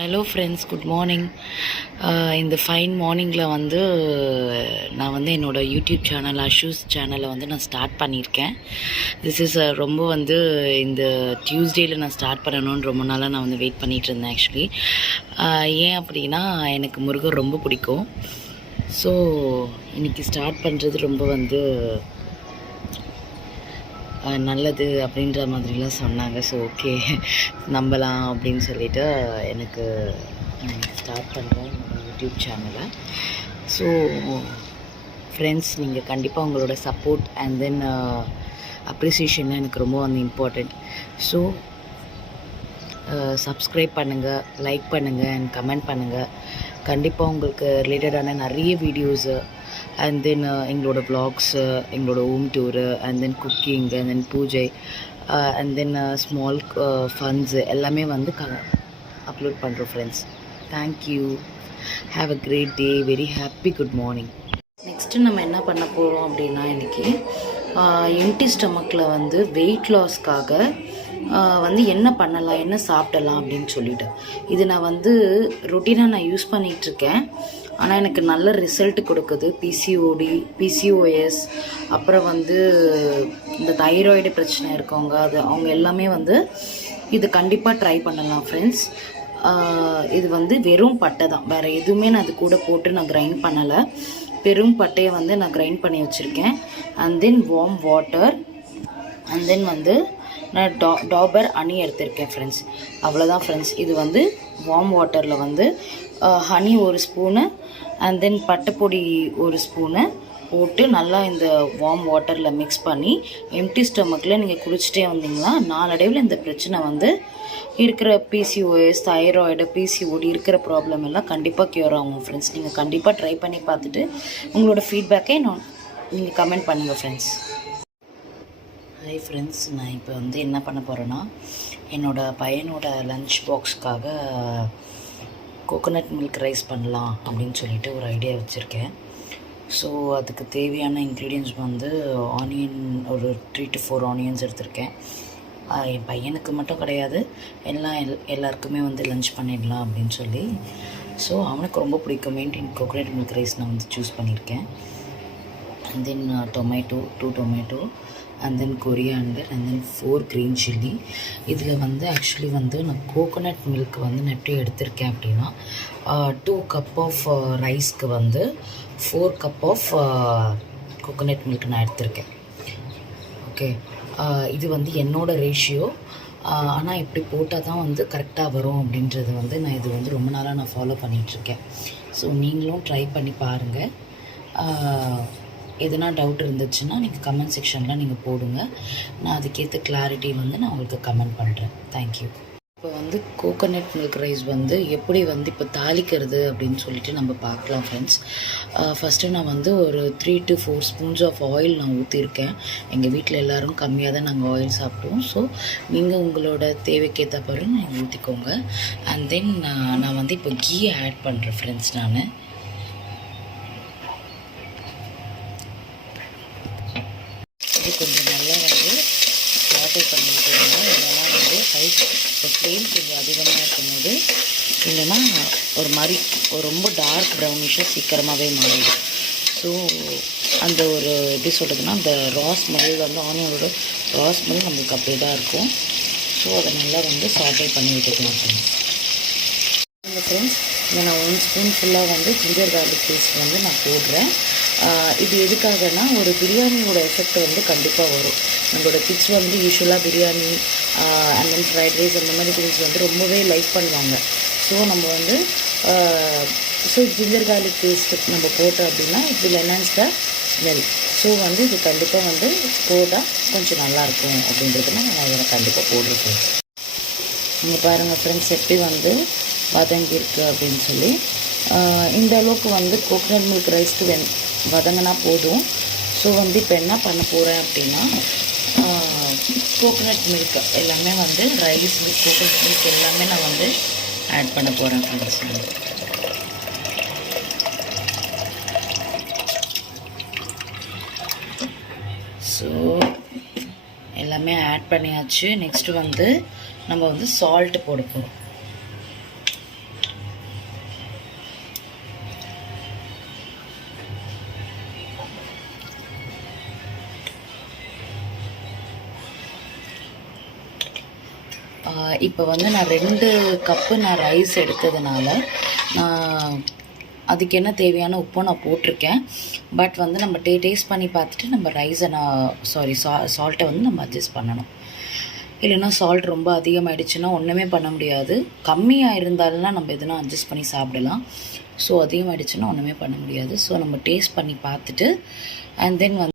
Hello friends, good morning. இந்த fine மார்னிங்கில் வந்து நான் வந்து என்னோடய யூடியூப் சேனல் அஷூஸ் சேனலை வந்து நான் ஸ்டார்ட் பண்ணியிருக்கேன். திஸ் இஸ் ரொம்ப வந்து இந்த டியூஸ்டேயில் நான் ஸ்டார்ட் பண்ணணும்னு ரொம்ப நாளாக நான் வந்து வெயிட் பண்ணிகிட்டு இருந்தேன் ஆக்சுவலி. ஏன் அப்படின்னா எனக்கு முருகர் ரொம்ப பிடிக்கும். ஸோ இன்றைக்கி ஸ்டார்ட் பண்ணுறது ரொம்ப வந்து நல்லது அப்படின்ற மாதிரிலாம் சொன்னாங்க. ஸோ ஓகே நம்பலாம் அப்படின்னு சொல்லிவிட்டு எனக்கு ஸ்டார்ட் பண்ணுறேன் யூடியூப் சேனலை. ஸோ ஃப்ரெண்ட்ஸ், நீங்கள் கண்டிப்பாக உங்களோட சப்போர்ட் அண்ட் தென் அப்ரிசியேஷன்லாம் எனக்கு ரொம்ப வந்து இம்பார்ட்டண்ட். ஸோ சப்ஸ்கிரைப் பண்ணுங்கள், லைக் பண்ணுங்கள் அண்ட் கமெண்ட் பண்ணுங்கள். கண்டிப்பாக உங்களுக்கு ரிலேட்டடான நிறைய வீடியோஸு அண்ட் தென் எங்களோட வ்ளாக்ஸு, எங்களோட home tour and then cooking and then puja and then small funs எல்லாமே வந்து அப்லோட் பண்ணுறோம் friends. Thank you. Have a great day. Very happy good morning. Next நம்ம என்ன பண்ண போகிறோம் அப்படின்னா, இன்றைக்கி எம்டி ஸ்டமக்கில் வந்து வெயிட் லாஸ்க்காக வந்து என்ன பண்ணலாம், என்ன சாப்பிடலாம் அப்படின்னு சொல்லிட்டு இது நான் வந்து ரொட்டீனாக நான் யூஸ் பண்ணிகிட்ருக்கேன். ஆனால் எனக்கு நல்ல ரிசல்ட் கொடுக்குது. பிசிஓஎஸ், அப்புறம் வந்து இந்த தைராய்டு பிரச்சனை இருக்கவங்க, அவங்க எல்லாமே வந்து இது கண்டிப்பாக ட்ரை பண்ணலாம் ஃப்ரெண்ட்ஸ். இது வந்து வெறும் பட்டை தான், வேறு எதுவுமே நான் அது கூட போட்டு நான் கிரைண்ட் பண்ணலை. வெறும் பட்டையை வந்து நான் கிரைண்ட் பண்ணி வச்சுருக்கேன். And then warm water and then வந்து நான் டாபர் ஹனி எடுத்திருக்கேன் ஃப்ரெண்ட்ஸ். அவ்வளோதான் ஃப்ரெண்ட்ஸ். இது வந்து வார்ம் வாட்டரில் வந்து ஹனி ஒரு ஸ்பூனு அண்ட் தென் பட்டைப்பொடி ஒரு ஸ்பூனு போட்டு நல்லா இந்த வார்ம் வாட்டரில் மிக்ஸ் பண்ணி எம்டி ஸ்டொமக்கில் நீங்கள் குடிச்சிட்டே வந்தீங்கன்னா நாளடைவில் இந்த பிரச்சனை வந்து இருக்கிற பிசிஓஎஸ், தைராய்டு, பிசிஓடி இருக்கிற ப்ராப்ளம் எல்லாம் கண்டிப்பாக க்யூர் ஆகும் ஃப்ரெண்ட்ஸ். நீங்கள் கண்டிப்பாக ட்ரை பண்ணி பார்த்துட்டு உங்களோட ஃபீட்பேக்கை நீங்கள் கமெண்ட் பண்ணுங்கள் ஃப்ரெண்ட்ஸ். ஹாய் ஃப்ரெண்ட்ஸ், நான் இப்போ வந்து என்ன பண்ண போகிறேன்னா, என்னோடய பையனோட லன்ச் பாக்ஸ்க்காக கோகோனட் மில்க் ரைஸ் பண்ணலாம் அப்படின்னு சொல்லிட்டு ஒரு ஐடியா வச்சுருக்கேன். ஸோ அதுக்கு தேவையான இன்க்ரீடியன்ஸ் வந்து ஆனியன் ஒரு 3 to 4 ஆனியன்ஸ் எடுத்திருக்கேன். என் பையனுக்கு மட்டும் கிடையாது, எல்லாருக்குமே வந்து லன்ச் பண்ணிடலாம் அப்படின்னு சொல்லி. ஸோ அவனுக்கு ரொம்ப பிடிக்கும் கோகோனட் மில்க் ரைஸ் நான் வந்து சூஸ் பண்ணியிருக்கேன். And then tomato 2 tomato and then coriander and then 4 green chilli. இதில் வந்து ஆக்சுவலி வந்து நான் கோகோனட் மில்க் வந்து நான் எப்படி எடுத்திருக்கேன் அப்படின்னா, 2 கப் ஆஃப் ரைஸ்க்கு வந்து 4 கப் ஆஃப் கோகோனட் மில்க் நான் எடுத்திருக்கேன். ஓகே, இது வந்து என்னோடய ரேஷியோ. ஆனால் இப்படி போட்டால் தான் வந்து கரெக்டாக வரும் அப்படின்றது வந்து நான் இது வந்து ரொம்ப நாளாக நான் ஃபாலோ பண்ணிகிட்ருக்கேன். ஸோ நீங்களும் ட்ரை பண்ணி பாருங்கள். எதுனா டவுட் இருந்துச்சுன்னா நீங்கள் கமெண்ட் செக்ஷனில் நீங்கள் போடுங்க. நான் அதுக்கேற்ற கிளாரிட்டி வந்து நான் உங்களுக்கு கமெண்ட் பண்ணுறேன். தேங்க்யூ. இப்போ வந்து கோகோனட் மில்க் ரைஸ் வந்து எப்படி வந்து இப்போ தாளிக்கிறது அப்படின்னு சொல்லிட்டு நம்ம பார்க்கலாம் ஃப்ரெண்ட்ஸ். ஃபஸ்ட்டு நான் வந்து ஒரு 3 to 4 ஸ்பூன்ஸ் ஆஃப் ஆயில் நான் ஊற்றிருக்கேன். எங்கள் வீட்டில் எல்லோரும் கம்மியாக தான் நாங்கள் ஆயில் சாப்பிடுவோம். ஸோ நீங்கள் உங்களோட தேவைக்கேற்ற பிறகு நீங்கள் ஊற்றிக்கோங்க. அண்ட் தென் நான் வந்து இப்போ கீ ஆட் பண்ணுறேன் ஃப்ரெண்ட்ஸ். நான் இது கொஞ்சம் நல்லா வந்து சாட்டை பண்ணி விட்டுருங்க. இல்லைனா வந்து இப்போ ஃப்ளேம் கொஞ்சம் அதிகமாக இருக்கும்போது இல்லைன்னா ஒரு மாதிரி ரொம்ப டார்க் ப்ரௌனிஷாக சீக்கிரமாகவே மாறிடும். ஸோ அந்த ஒரு எப்படி சொல்கிறதுனா, அந்த ஸ்மெல் வந்து ஆனியனோட ஸ்மெல் நம்மளுக்கு அப்படியே தான் இருக்கும். ஸோ அதை நல்லா வந்து சாட்டை பண்ணி விட்டுக்கலாம் ஃப்ரெண்ட்ஸ். இங்கே நான் 1 ஸ்பூன் ஃபுல்லாக வந்து ஜிஞ்சர் கார்லிக் பேஸ்ட் வந்து நான் போடுறேன். இது எதுக்காகனா, ஒரு பிரியாணியோட எஃபெக்ட் வந்து கண்டிப்பாக வரும். நம்மளோட கிட்ஸ் வந்து யூஸ்வலாக biryani and then fried rice அந்த மாதிரி திங்ஸ் வந்து ரொம்பவே லைக் பண்ணுவாங்க. ஸோ நம்ம வந்து ஜிஞ்சர் கார்லிக் பேஸ்ட்டு நம்ம போட்டோம் அப்படின்னா it will enhance the smell. So வந்து இது கண்டிப்பாக வந்து போட்டால் கொஞ்சம் நல்லாயிருக்கும் அப்படின்றதுனா நான் இதை கண்டிப்பாக போட்டிருக்கேன். நீங்கள் பாருங்கள் ஃப்ரெண்ட்ஸ், எப்படி வந்து வதங்கியிருக்கு அப்படின்னு சொல்லி. இந்த அளவுக்கு வந்து கோகோனட் மில்க் ரைஸ்க்கு வதங்கினா போதும். ஸோ வந்து இப்போ என்ன பண்ண போகிறேன் அப்படின்னா, கோகோனட் மில்க் எல்லாமே வந்து ரைஸ் கோகோனட் மில்க் எல்லாமே நான் வந்து ஆட் பண்ண போகிறேன் ஃப்ரெண்ட்ஸ். ஸோ எல்லாமே ஆட் பண்ணியாச்சு. நெக்ஸ்ட்டு வந்து நம்ம வந்து சால்ட்டு போட போகிறோம். இப்போ வந்து நான் 2 கப்பு நான் ரைஸ் எடுத்ததுனால நான் அதுக்கு என்ன தேவையான உப்பை நான் போட்டிருக்கேன். பட் வந்து நம்ம டேஸ்ட் பண்ணி பார்த்துட்டு நம்ம ரைஸை சால்ட்டை வந்து நம்ம அட்ஜஸ்ட் பண்ணணும். இல்லைன்னா சால்ட் ரொம்ப அதிகமாகிடுச்சுன்னா ஒன்றுமே பண்ண முடியாது. கம்மியாக இருந்தாலும் நம்ம எதுனா அட்ஜஸ்ட் பண்ணி சாப்பிடலாம். ஸோ அதிகமாகிடுச்சுன்னா ஒன்றுமே பண்ண முடியாது. ஸோ நம்ம டேஸ்ட் பண்ணி பார்த்துட்டு அண்ட் தென்